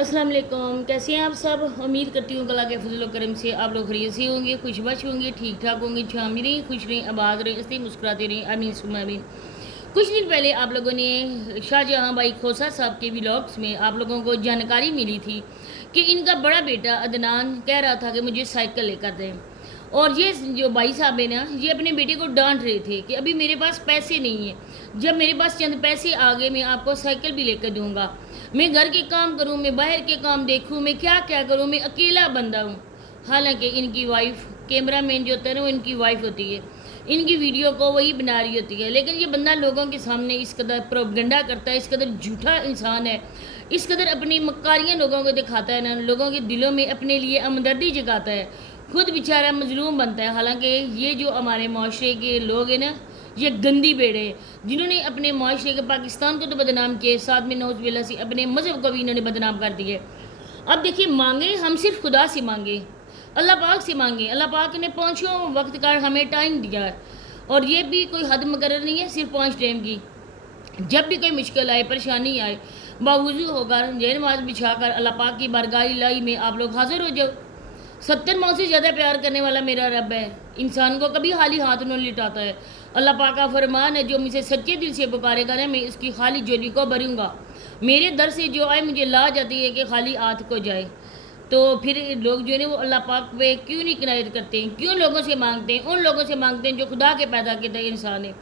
السلام علیکم، کیسے ہیں آپ سب؟ امید کرتی ہوں کہ اللہ کے فضل و کرم سے آپ لوگ خیریت سے ہوں گے، خوش بش ہوں گے، ٹھیک ٹھاک ہوں گے، چھامی رہیں، خوش رہیں، آباد رہیں، اسے مسکراتے رہیں، آمین ثم آمین۔ کچھ دن پہلے آپ لوگوں نے شاہ جہاں بھائی کھوسہ صاحب کے ولاگس میں آپ لوگوں کو جانکاری ملی تھی کہ ان کا بڑا بیٹا عدنان کہہ رہا تھا کہ مجھے سائیکل لے کر دیں، اور یہ جو بھائی صاحب ہیں نا، یہ اپنے بیٹے کو ڈانٹ رہے تھے کہ ابھی میرے پاس پیسے نہیں ہیں، جب میرے پاس چند پیسے آ گئے میں آپ کو سائیکل بھی لے کر دوں گا، میں گھر کے کام کروں، میں باہر کے کام دیکھوں، میں کیا کیا کروں، میں اکیلا بندہ ہوں۔ حالانکہ ان کی وائف، کیمرہ مین جو ہوتا ہے نا وہ ان کی وائف ہوتی ہے، ان کی ویڈیو کو وہی بنا رہی ہوتی ہے، لیکن یہ بندہ لوگوں کے سامنے اس قدر پروپیگنڈا کرتا ہے، اس قدر جھوٹا انسان ہے، اس قدر اپنی مکاریاں لوگوں کو دکھاتا ہے نا، لوگوں کے دلوں میں اپنے لیے ہمدردی جگاتا ہے، خود بیچارہ مظلوم بنتا ہے۔ حالانکہ یہ جو ہمارے معاشرے کے لوگ ہیں نا، یہ گندی بیڑے ہیں، جنہوں نے اپنے معاشرے کے پاکستان کو تو بدنام کیے، ساتھ میں نوز باللہ سے اپنے مذہب کو بھی انہوں نے بدنام کر دیے۔ اب دیکھیے، مانگے ہم صرف خدا سے مانگے، اللہ پاک سے مانگے، اللہ پاک نے 5 وقت کا ہمیں ٹائم دیا ہے، اور یہ بھی کوئی حد مقرر نہیں ہے صرف 5 ٹائم کی۔ جب بھی کوئی مشکل آئے، پریشانی آئے، باوضو ہو کر نماز بچھا کر اللہ پاک کی بارگاہ الہی میں آپ لوگ حاضر ہو جاؤ۔ 70 ماؤں سے زیادہ پیار کرنے والا میرا رب ہے، انسان کو کبھی خالی ہاتھ نہ لٹاتا ہے۔ اللہ پاک کا فرمان ہے، جو مجھے سچے دل سے پکارے گا نا، میں اس کی خالی جولی کو بھروں گا۔ میرے در سے جو آئے مجھے لا جاتی ہے کہ خالی ہاتھ کو جائے۔ تو پھر لوگ جو ہے وہ اللہ پاک پہ کیوں نہیں عنایت کرتے ہیں، کیوں لوگوں سے مانگتے ہیں؟ ان لوگوں سے مانگتے ہیں جو خدا کے پیدا کردہ انسان ہے۔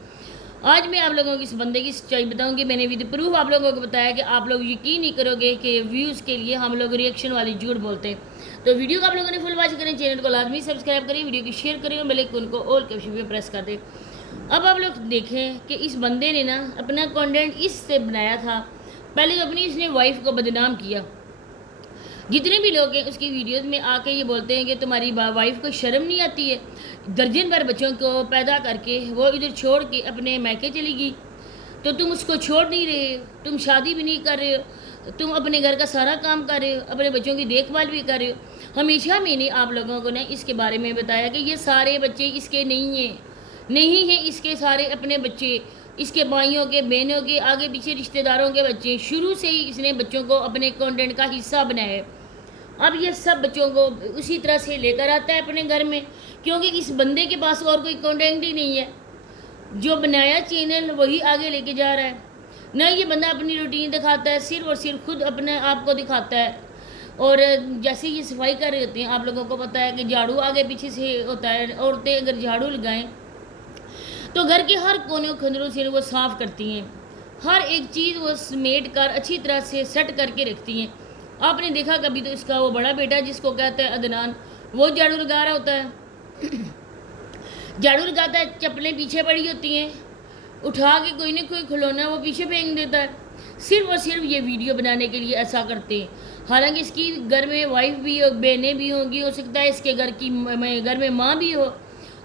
آج میں آپ لوگوں کی اس بندے کی سچائی بتاؤں گی، میں نے ود پروف آپ لوگوں کو بتایا کہ آپ لوگ یقین نہیں کرو گے کہ ویوز کے لیے ہم لوگ ریئیکشن والی جھوٹ بولتے ہیں۔ تو ویڈیو کو آپ لوگوں نے فل واچ کریں، چینل کو لازمی سبسکرائب کریں، ویڈیو کی شیئر کریں اور بیل آئیکن کو آل کے آپشن پہ پریس کر دیں۔ اب آپ لوگ دیکھیں کہ اس بندے نے نا اپنا کنٹینٹ اس سے بنایا تھا، پہلے تو اپنی اس نے وائف کو بدنام کیا۔ جتنے بھی لوگ ہیں اس کی ویڈیوز میں آ کے یہ بولتے ہیں کہ تمہاری وائف کو شرم نہیں آتی ہے، درجن بھر بچوں کو پیدا کر کے وہ ادھر چھوڑ کے اپنے میکے چلی گئی، تو تم اس کو چھوڑ نہیں رہے، تم شادی بھی نہیں کر رہے ہو، تم اپنے گھر کا سارا کام کر رہے ہو، اپنے بچوں کی دیکھ بھال بھی کر رہے ہو۔ ہمیشہ میں نے آپ لوگوں کو نا اس کے بارے میں بتایا کہ یہ سارے بچے اس کے نہیں ہیں اس کے سارے اپنے بچے، اس کے بھائیوں کے، بہنوں کے، آگے پیچھے رشتہ داروں کے بچے، شروع سے ہی اس نے بچوں کو اپنے کنٹینٹ کا حصہ بنایا ہے۔ اب یہ سب بچوں کو اسی طرح سے لے کر آتا ہے اپنے گھر میں، کیونکہ اس بندے کے پاس اور کوئی کنٹینٹ ہی نہیں ہے، جو بنایا چینل وہی آگے لے کے جا رہا ہے۔ نہ یہ بندہ اپنی روٹین دکھاتا ہے، صرف اور صرف خود اپنے آپ کو دکھاتا ہے، اور جیسے یہ صفائی کر رہے ہوتے ہیں، آپ لوگوں کو پتہ ہے کہ جھاڑو آگے پیچھے سے ہوتا ہے، عورتیں اگر جھاڑو لگائیں تو گھر کے ہر کونے کھندروں سے وہ صاف کرتی ہیں، ہر ایک چیز وہ سمیٹ کر اچھی طرح سے سیٹ کر کے رکھتی ہیں۔ آپ نے دیکھا کبھی تو اس کا وہ بڑا بیٹا جس کو کہتا ہے عدنان، وہ جھاڑو لگا رہا ہوتا ہے، جھاڑو لگاتا ہے، چپلیں پیچھے پڑی ہوتی ہیں، اٹھا کے کوئی نہ کوئی کھلونا وہ پیچھے پھینک دیتا ہے، صرف اور صرف یہ ویڈیو بنانے کے لیے ایسا کرتے ہیں۔ حالانکہ اس کی گھر میں وائف بھی ہو، بہنیں بھی ہوں گی، ہو سکتا ہے اس کے گھر میں ماں بھی ہو،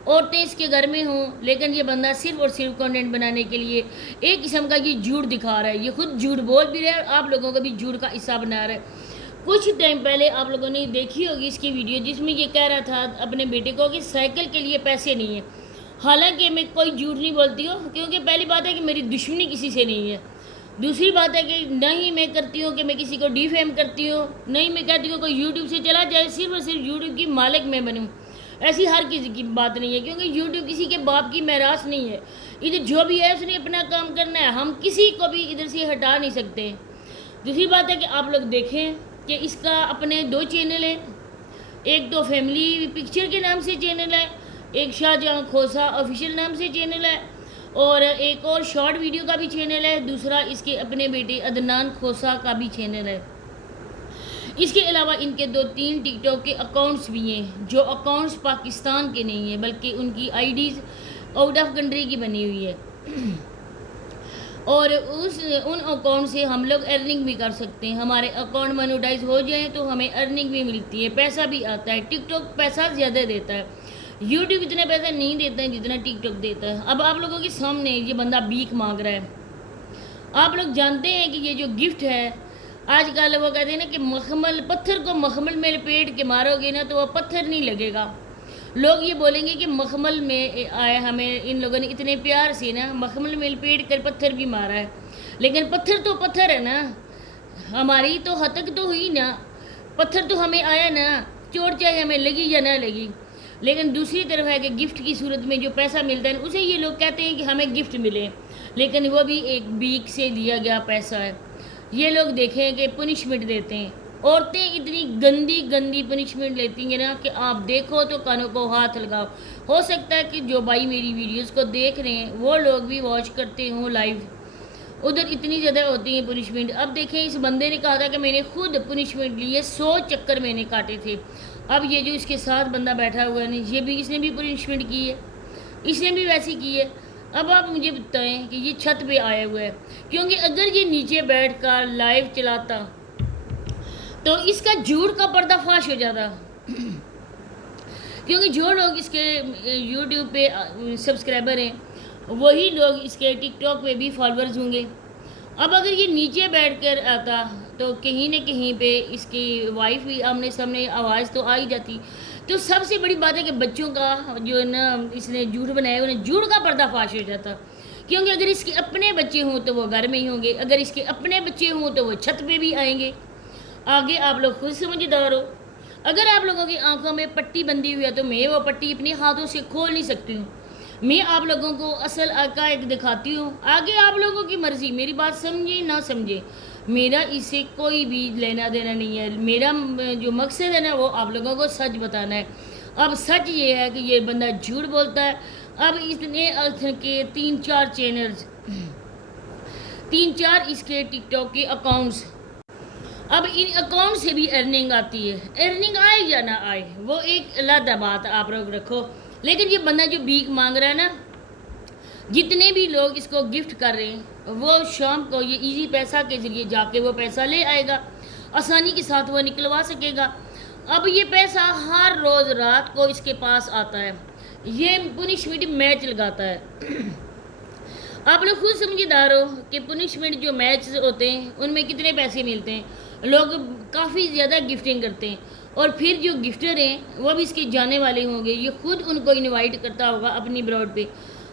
عورتیں اس کے گھر میں ہوں، لیکن یہ بندہ صرف اور صرف کنٹینٹ بنانے کے لیے ایک قسم کا یہ جھوٹ دکھا رہا ہے، یہ خود جھوٹ بول بھی رہا ہے اور آپ لوگوں کو بھی جھوٹ کا حصہ بنا رہا ہے۔ کچھ ٹائم پہلے آپ لوگوں نے دیکھی ہوگی اس کی ویڈیو، جس میں یہ کہہ رہا تھا اپنے بیٹے کو کہ سائیکل کے لیے پیسے نہیں ہیں۔ حالانکہ میں کوئی جھوٹ نہیں بولتی ہوں، کیونکہ پہلی بات ہے کہ میری دشمنی کسی سے نہیں ہے، دوسری بات ہے کہ نہ ہی میں کرتی ہوں کہ میں کسی کو ڈی فیم کرتی ہوں، نہ ہی میں کہتی ہوں کوئی یوٹیوب سے چلا جائے صرف اور صرف یوٹیوب کی مالک میں بنوں، ایسی ہر کسی کی بات نہیں ہے، کیونکہ یوٹیوب کسی کے باپ کی میراث نہیں ہے، ادھر جو بھی ہے اس نے اپنا کام کرنا ہے، ہم کسی کو بھی ادھر سے ہٹا نہیں سکتے۔ دوسری بات ہے کہ آپ لوگ دیکھیں کہ اس کا اپنے 2 چینل ہیں، ایک تو فیملی پکچر کے نام سے چینل ہے، ایک شاہ جہاں کھوسہ آفیشیل نام سے چینل ہے، اور ایک اور شارٹ ویڈیو کا بھی چینل ہے، دوسرا اس کے اپنے بیٹے عدنان کھوسہ کا بھی چینل ہے۔ اس کے علاوہ ان کے 2-3 ٹک ٹاک کے اکاؤنٹس بھی ہیں، جو اکاؤنٹس پاکستان کے نہیں ہیں بلکہ ان کی آئی ڈیز آؤٹ آف کنٹری کی بنی ہوئی ہے، اور ان اکاؤنٹ سے ہم لوگ ارننگ بھی کر سکتے ہیں، ہمارے اکاؤنٹ مونیٹائز ہو جائیں تو ہمیں ارننگ بھی ملتی ہے، پیسہ بھی آتا ہے۔ ٹک ٹاک پیسہ زیادہ دیتا ہے، یوٹیوب اتنے پیسے نہیں دیتا ہے جتنا ٹک ٹاک دیتا ہے۔ اب آپ لوگوں کے سامنے یہ بندہ بھیک مانگ رہا ہے، آپ لوگ جانتے ہیں کہ یہ جو گفٹ ہے، آج کل وہ کہتے ہیں نا کہ پتھر کو مخمل میں لپیٹ کے مارو گے نا تو وہ پتھر نہیں لگے گا، لوگ یہ بولیں گے کہ مخمل میں آئے، ہمیں ان لوگوں نے اتنے پیار سے نا مخمل میں لپیٹ کر پتھر بھی مارا ہے، لیکن پتھر تو پتھر ہے نا، ہماری تو حد تک تو ہوئی نا، پتھر تو ہمیں آیا نا، چوٹ چاہے ہمیں لگی یا نہ لگی. لیکن دوسری طرف ہے کہ گفٹ کی صورت میں جو پیسہ ملتا ہے اسے یہ لوگ کہتے ہیں کہ ہمیں گفٹ ملے، لیکن وہ بھی ایک بیک سے دیا گیا پیسہ ہے. یہ لوگ دیکھیں کہ پنشمنٹ دیتے ہیں. عورتیں اتنی گندی گندی پنشمنٹ لیتی ہیں نا کہ آپ دیکھو تو کانوں کو ہاتھ لگاؤ. ہو سکتا ہے کہ جو بھائی میری ویڈیوز کو دیکھ رہے ہیں وہ لوگ بھی واچ کرتے ہوں لائیو، ادھر اتنی زیادہ ہوتی ہیں پنشمنٹ. اب دیکھیں اس بندے نے کہا تھا کہ میں نے خود پنشمنٹ لی ہے، 100 چکر میں نے کاٹے تھے. اب یہ جو اس کے ساتھ بندہ بیٹھا ہوا ہے یہ بھی اس نے بھی پنشمنٹ کی ہے، اس نے بھی ویسی کی ہے. اب آپ مجھے بتائیں کہ یہ چھت پہ آیا ہوا ہے، کیونکہ اگر یہ نیچے بیٹھ کر لائیو چلاتا تو اس کا جھوٹ کا پردہ فاش ہو جاتا. کیونکہ جو لوگ اس کے یوٹیوب پہ سبسکرائبر ہیں وہی لوگ اس کے ٹک ٹاک پہ بھی فالورز ہوں گے. اب اگر یہ نیچے بیٹھ کر آتا تو کہیں نہ کہیں پہ اس کی وائف بھی آمنے سامنے آواز تو آ ہی جاتی. تو سب سے بڑی بات ہے کہ بچوں کا جو ہے نا اس نے جھوٹ بنایا انہیں جھوٹ کا پردہ فاش ہو جاتا. کیونکہ اگر اس کے اپنے بچے ہوں تو وہ گھر میں ہی ہوں گے، اگر اس کے اپنے بچے ہوں تو وہ چھت پہ بھی آئیں گے. آگے آپ لوگ خود سمجھدار ہو. اگر آپ لوگوں کی آنکھوں میں پٹی بندی ہوئی ہے تو میں وہ پٹی اپنے ہاتھوں سے کھول نہیں سکتی ہوں. میں آپ لوگوں کو اصل حقائق دکھاتی ہوں، آگے آپ لوگوں کی مرضی. میری بات سمجھے نہ سمجھے میرا اس سے کوئی بھی لینا دینا نہیں ہے. میرا جو مقصد ہے نا وہ آپ لوگوں کو سچ بتانا ہے. اب سچ یہ ہے کہ یہ بندہ جھوٹ بولتا ہے. اب اتنے کے 3-4 چینلز، 3-4 اس کے ٹک ٹاک کے اکاؤنٹس، اب ان اکاؤنٹ سے بھی ارننگ آتی ہے. ارننگ آئے یا نہ آئے وہ ایک علیحدہ بات آپ لوگ رکھو. لیکن یہ بندہ جو بھیک مانگ رہا ہے نا، جتنے بھی لوگ اس کو گفٹ کر رہے ہیں وہ شام کو یہ ایزی پیسہ کے ذریعے جا کے وہ پیسہ لے آئے گا، آسانی کے ساتھ وہ نکلوا سکے گا. اب یہ پیسہ ہر روز رات کو اس کے پاس آتا ہے، یہ پنشمنٹ میچ لگاتا ہے. آپ لوگ خود سمجھدار ہو کہ پنشمنٹ جو میچ ہوتے ہیں ان میں کتنے پیسے ملتے ہیں. لوگ کافی زیادہ گفٹنگ کرتے ہیں اور پھر جو گفٹر ہیں وہ بھی اس کے جانے والے ہوں گے، یہ خود ان کو انوائٹ کرتا ہوگا اپنی براڈ پہ.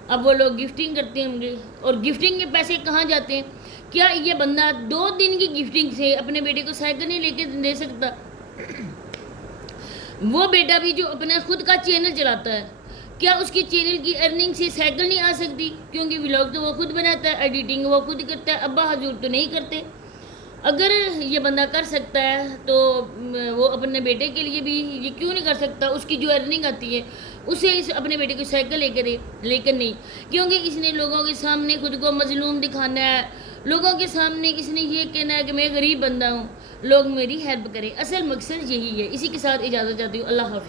اب وہ لوگ گفٹنگ کرتے ہوں گے اور گفٹنگ کے پیسے کہاں جاتے ہیں؟ کیا یہ بندہ 2 دن کی گفٹنگ سے اپنے بیٹے کو سائیکل نہیں لے کے دے سکتا؟ وہ بیٹا بھی جو اپنا خود کا چینل چلاتا ہے، کیا اس کے چینل کی ارننگ سے سائیکل نہیں آ سکتی؟ کیونکہ ولاگ تو وہ خود بناتا ہے، ایڈیٹنگ وہ خود کرتا ہے، ابا حضور تو نہیں کرتے. اگر یہ بندہ کر سکتا ہے تو وہ اپنے بیٹے کے لیے بھی یہ کیوں نہیں کر سکتا؟ اس کی جو ارننگ آتی ہے اسے اس اپنے بیٹے کو سائیکل لے کے دے. لیکن نہیں، کیونکہ اس نے لوگوں کے سامنے خود کو مظلوم دکھانا ہے، لوگوں کے سامنے اس نے یہ کہنا ہے کہ میں غریب بندہ ہوں، لوگ میری ہیلپ کریں. اصل مقصد یہی ہے. اسی کے ساتھ اجازت چاہتی ہوں. اللہ حافظ.